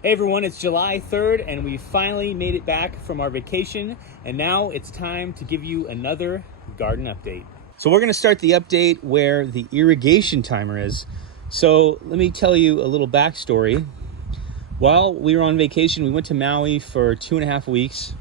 Hey everyone, it's July 3rd and we finally made it back from our vacation, and now it's time to give you another garden update. So we're going to start the update where the irrigation timer is. So let me tell you a little backstory. While we were on vacation, we went to Maui for 2.5 weeks.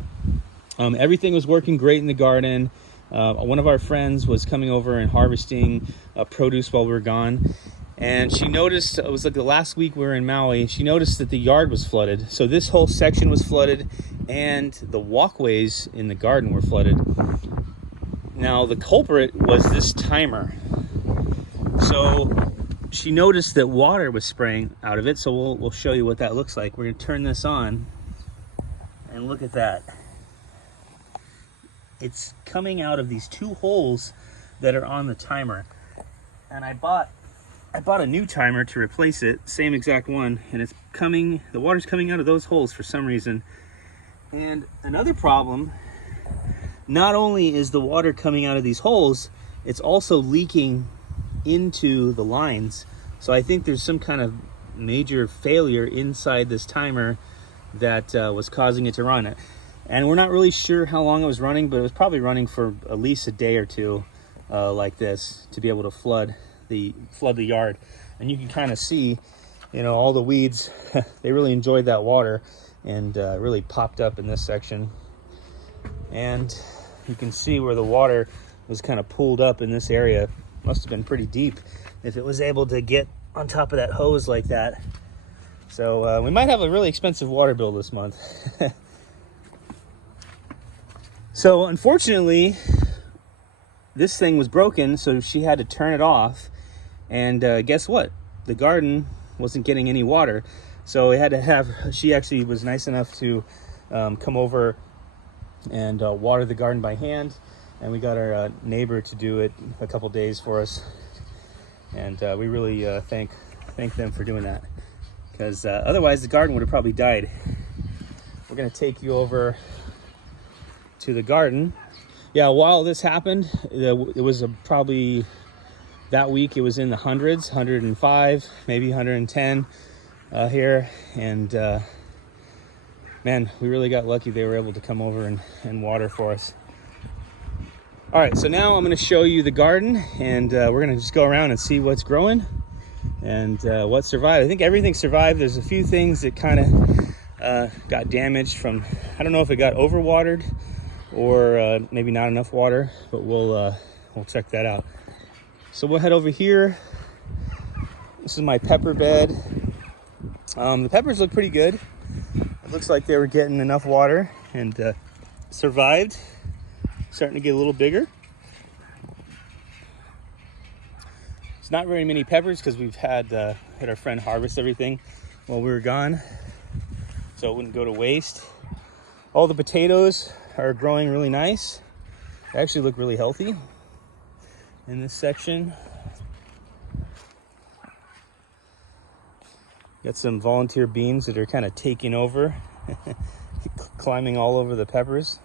Everything was working great in the garden. One of our friends was coming over and harvesting produce while we were gone. And she noticed, it was like the last week we were in Maui, she noticed that the yard was flooded. So this whole section was flooded and the walkways in the garden were flooded. Now the culprit was this timer. So she noticed that water was spraying out of it. So we'll show you what that looks like. We're gonna turn this on and look at that. It's coming out of these two holes that are on the timer. And I bought a new timer to replace it, same exact one, and it's coming, the water's coming out of those holes for some reason. And another problem, not only is the water coming out of these holes, it's also leaking into the lines. So I think there's some kind of major failure inside this timer that was causing it to run. And we're not really sure how long it was running, but it was probably running for at least a day or two like this to be able to flood the yard. And you can kind of see, you know, all the weeds they really enjoyed that water and really popped up in this section. And you can see where the water was kind of pooled up in this area. Must have been pretty deep if it was able to get on top of that hose like that. So we might have a really expensive water bill this month. So unfortunately this thing was broken, so she had to turn it off. And guess what? The garden wasn't getting any water. So we had to have, she actually was nice enough to come over and water the garden by hand. And we got our neighbor to do it a couple days for us. And we really thank them for doing that. Because otherwise the garden would have probably died. We're gonna take you over to the garden. Yeah, while this happened, it was probably, that week it was in the hundreds, 105, maybe 110 here. And man, we really got lucky they were able to come over and water for us. All right, so now I'm gonna show you the garden, and we're gonna just go around and see what's growing and what survived. I think everything survived. There's a few things that kind of got damaged from, I don't know if it got overwatered or maybe not enough water, but we'll check that out. So we'll head over here. This is my pepper bed. The peppers look pretty good. It looks like they were getting enough water and survived. Starting to get a little bigger. It's not very many peppers because we've had our friend harvest everything while we were gone, so it wouldn't go to waste. All the potatoes are growing really nice. They actually look really healthy in this section. Got some volunteer beans that are kind of taking over, climbing all over the peppers.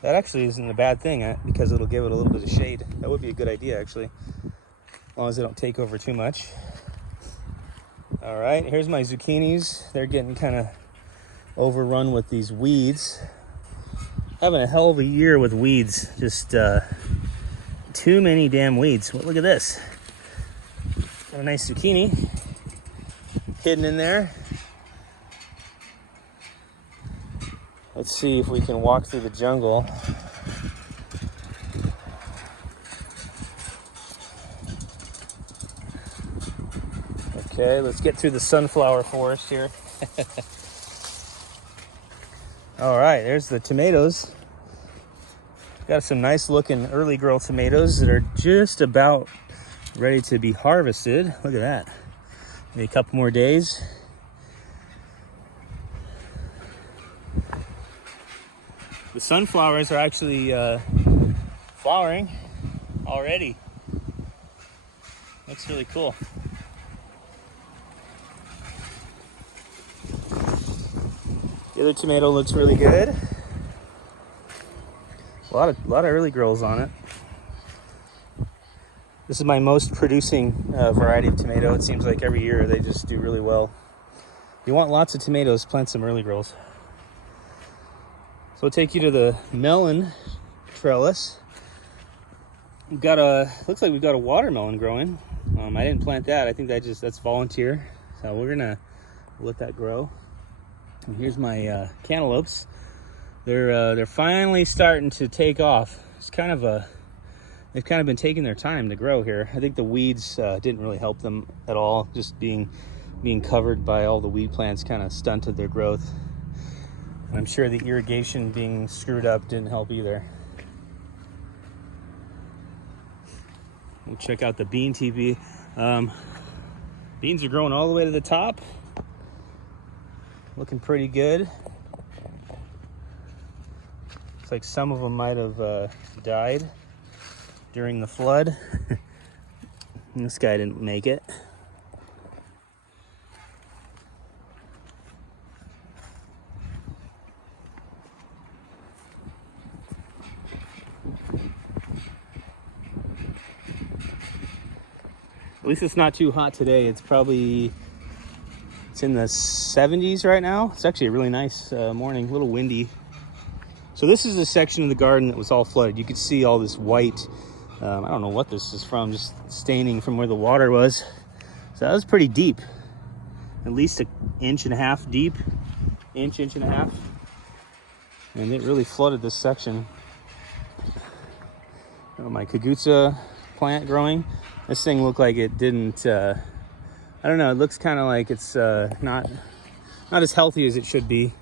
That actually isn't a bad thing because it'll give it a little bit of shade. That would be a good idea actually, as long as they don't take over too much. All right, here's my zucchinis. They're getting kind of overrun with these weeds. Having a hell of a year with weeds. Just too many damn weeds. Well, look at this. Got a nice zucchini hidden in there. Let's see if we can walk through the jungle. Okay, let's get through the sunflower forest here. All right, there's the tomatoes. Got some nice looking early girl tomatoes that are just about ready to be harvested. Look at that. Maybe a couple more days. The sunflowers are actually flowering already. Looks really cool. The other tomato looks really good. A lot of early girls on it. This is my most producing variety of tomato. It seems like every year they just do really well. you want lots of tomatoes, plant some early growers. So we'll take you to the melon trellis. We've got looks like we've got a watermelon growing. I didn't plant that. I think that's volunteer. So we're gonna let that grow. And here's my cantaloupes. They're finally starting to take off. It's kind of they've kind of been taking their time to grow here. I think the weeds didn't really help them at all. Just being covered by all the weed plants kind of stunted their growth. And I'm sure the irrigation being screwed up didn't help either. We'll check out the bean teepee. Beans are growing all the way to the top. Looking pretty good. Looks like some of them might have died during the flood. And this guy didn't make it. At least it's not too hot today. It's in the 70s right now. It's actually a really nice morning, a little windy. So this is the section of the garden that was all flooded. You could see all this white, I don't know what this is from, just staining from where the water was. So that was pretty deep, at least 1.5 inches deep, inch and a half. And it really flooded this section. My kagutsa plant growing. This thing looked like it didn't, I don't know, it looks kind of like it's not as healthy as it should be.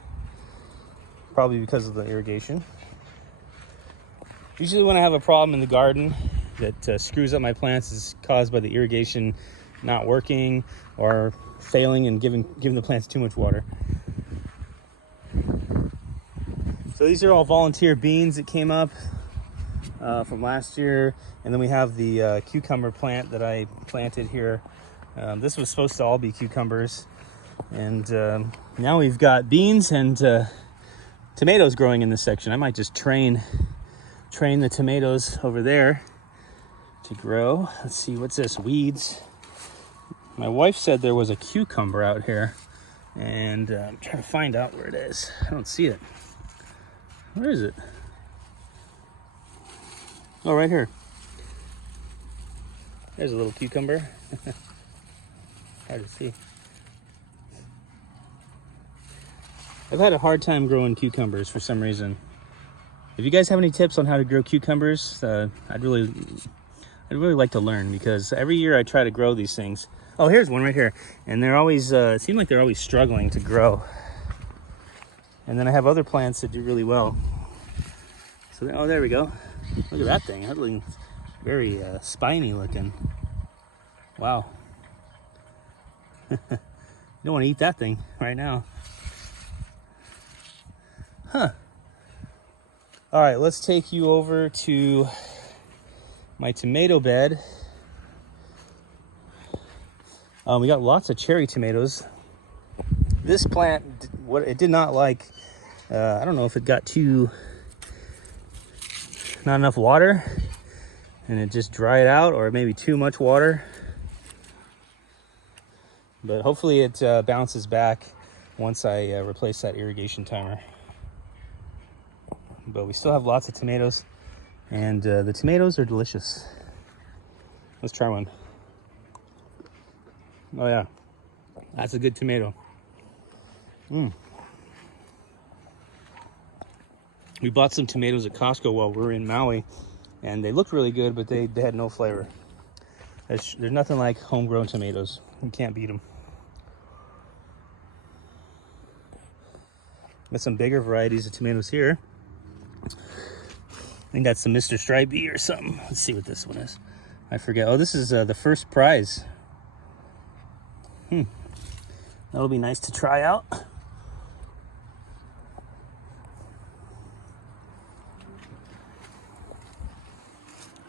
Probably because of the irrigation. Usually when I have a problem in the garden that screws up my plants, is caused by the irrigation not working or failing and giving the plants too much water. So these are all volunteer beans that came up from last year. And then we have the cucumber plant that I planted here. This was supposed to all be cucumbers. And now we've got beans and tomatoes growing in this section. I might just train the tomatoes over there to grow. Let's see, what's this? Weeds. My wife said there was a cucumber out here. And I'm trying to find out where it is. I don't see it. Where is it? Oh, right here. There's a little cucumber. Hard to see. I've had a hard time growing cucumbers for some reason. If you guys have any tips on how to grow cucumbers, I'd really like to learn, because every year I try to grow these things. Oh, here's one right here. And they're always, it seems like they're always struggling to grow. And then I have other plants that do really well. So, oh, there we go. Look at that thing. That's looking very spiny looking. Wow. You don't want to eat that thing right now. Huh. All right, let's take you over to my tomato bed. We got lots of cherry tomatoes. This plant, it did not like, I don't know if it got not enough water and it just dried out, or maybe too much water. But hopefully it bounces back once I replace that irrigation timer. But we still have lots of tomatoes, and the tomatoes are delicious. Let's try one. Oh yeah, that's a good tomato. We bought some tomatoes at Costco while we were in Maui, and they looked really good, but they had no flavor. There's nothing like homegrown tomatoes. You can't beat them. Got some bigger varieties of tomatoes here. I think that's some Mr. Stripey or something. Let's see what this one is. I forget. Oh, this is the first prize. That'll be nice to try out.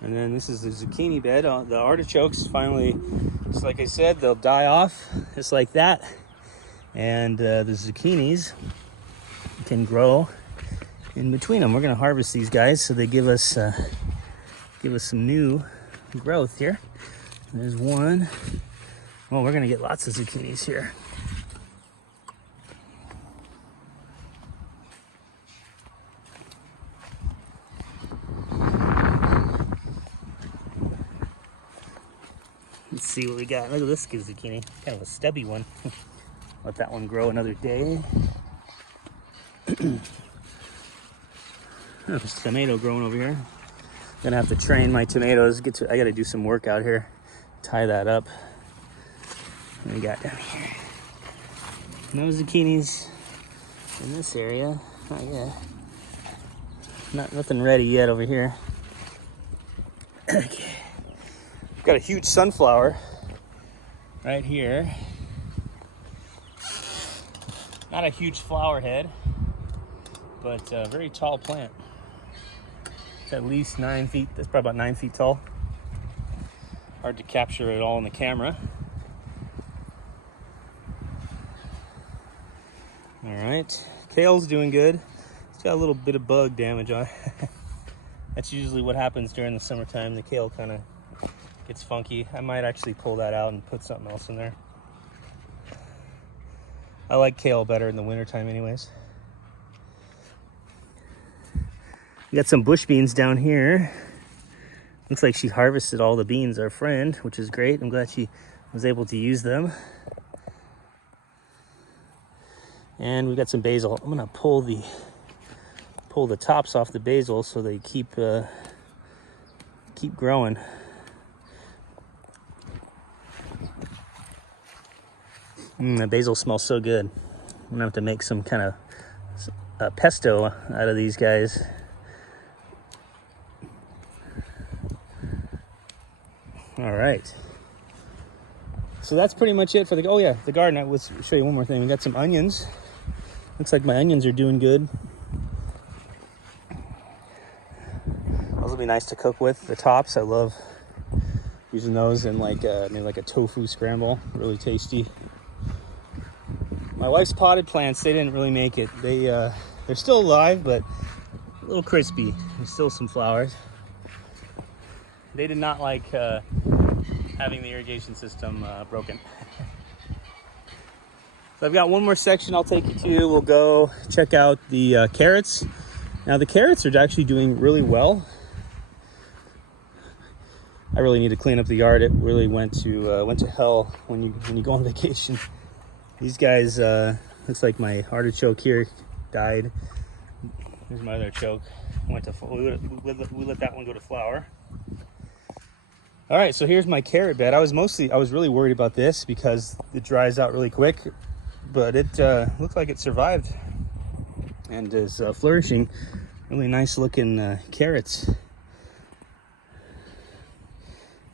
And then this is the zucchini bed. The artichokes finally, just like I said, they'll die off just like that. And the zucchinis can grow in between them. We're going to harvest these guys so they give us some new growth here. There's one. Well, we're going to get lots of zucchinis here. see what we got. Look at this zucchini, kind of a stubby one. Let that one grow another day. There's a tomato growing over here. Gonna have to train my tomatoes. I gotta do some work out here. Tie that up. What we got down here? No zucchinis in this area. Not yet. Nothing ready yet over here. Okay. Got a huge sunflower right here. Not a huge flower head, but a very tall plant. It's at least 9 feet. That's probably about 9 feet tall. Hard to capture it all in the camera. All right, kale's doing good. It's got a little bit of bug damage on it. That's usually what happens during the summertime. The kale kind of gets funky. I might actually pull that out and put something else in there. I like kale better in the wintertime anyways. We got some bush beans down here. Looks like she harvested all the beans, our friend, which is great. I'm glad she was able to use them. And we got some basil. I'm gonna pull the tops off the basil so they keep growing. The basil smells so good. I'm gonna have to make some kind of pesto out of these guys. All right. So that's pretty much it for the, oh yeah, the garden. Let's show you one more thing. We got some onions. Looks like my onions are doing good. Those will be nice to cook with. The tops, I love using those in like maybe like a tofu scramble. Really tasty. My wife's potted plants, they didn't really make it. They're still alive, but a little crispy. There's still some flowers. They did not like having the irrigation system broken. So I've got one more section I'll take you to. We'll go check out the carrots. Now the carrots are actually doing really well. I really need to clean up the yard. It really went to hell when you go on vacation. These guys, looks like my artichoke here died. Here's my other choke. We let that one go to flower. All right, so here's my carrot bed. I was really worried about this because it dries out really quick, but it looks like it survived and is flourishing. Really nice looking carrots.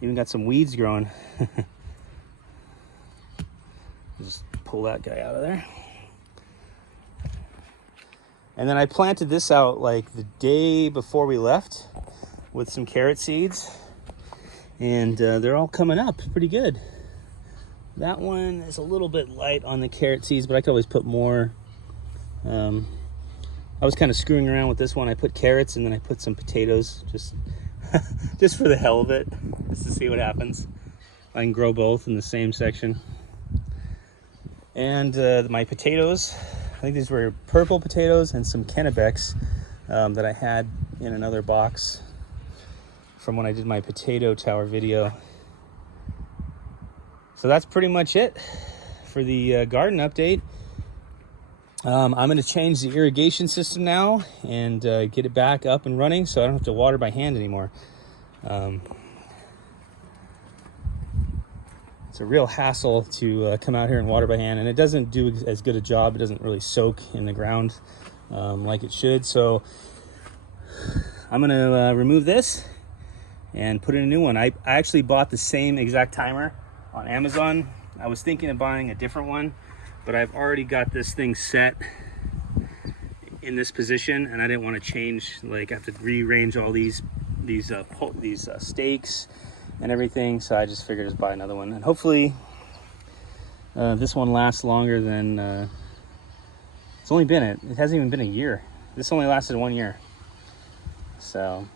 Even got some weeds growing. Just pull that guy out of there. And then I planted this out like the day before we left with some carrot seeds. And they're all coming up pretty good. That one is a little bit light on the carrot seeds, but I could always put more. I was kind of screwing around with this one. I put carrots and then I put some potatoes, just for the hell of it, just to see what happens. I can grow both in the same section. And my potatoes, I think these were purple potatoes and some Kennebecs that I had in another box from when I did my potato tower video. So that's pretty much it for the garden update. I'm going to change the irrigation system now and get it back up and running so I don't have to water by hand anymore. It's a real hassle to come out here and water by hand, and it doesn't do as good a job. It doesn't really soak in the ground like it should. So I'm going to remove this and put in a new one. I actually bought the same exact timer on Amazon. I was thinking of buying a different one, but I've already got this thing set in this position, and I didn't want to change, like I have to rearrange all these stakes and everything, so I just figured just buy another one, and hopefully this one lasts longer than it hasn't even been a year. This only lasted 1 year, so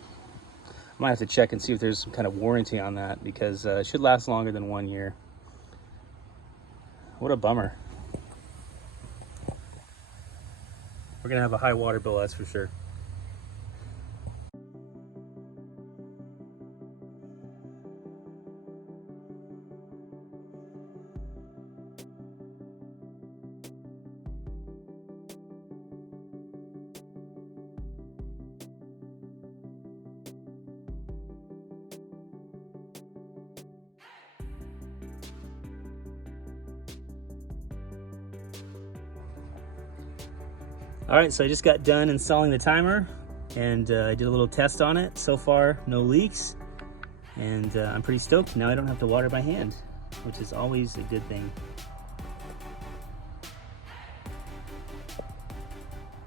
I might have to check and see if there's some kind of warranty on that, because it should last longer than 1 year. What a bummer. We're gonna have a high water bill, that's for sure. All right, so I just got done installing the timer, and I did a little test on it. So far, no leaks, and I'm pretty stoked. Now I don't have to water by hand, which is always a good thing.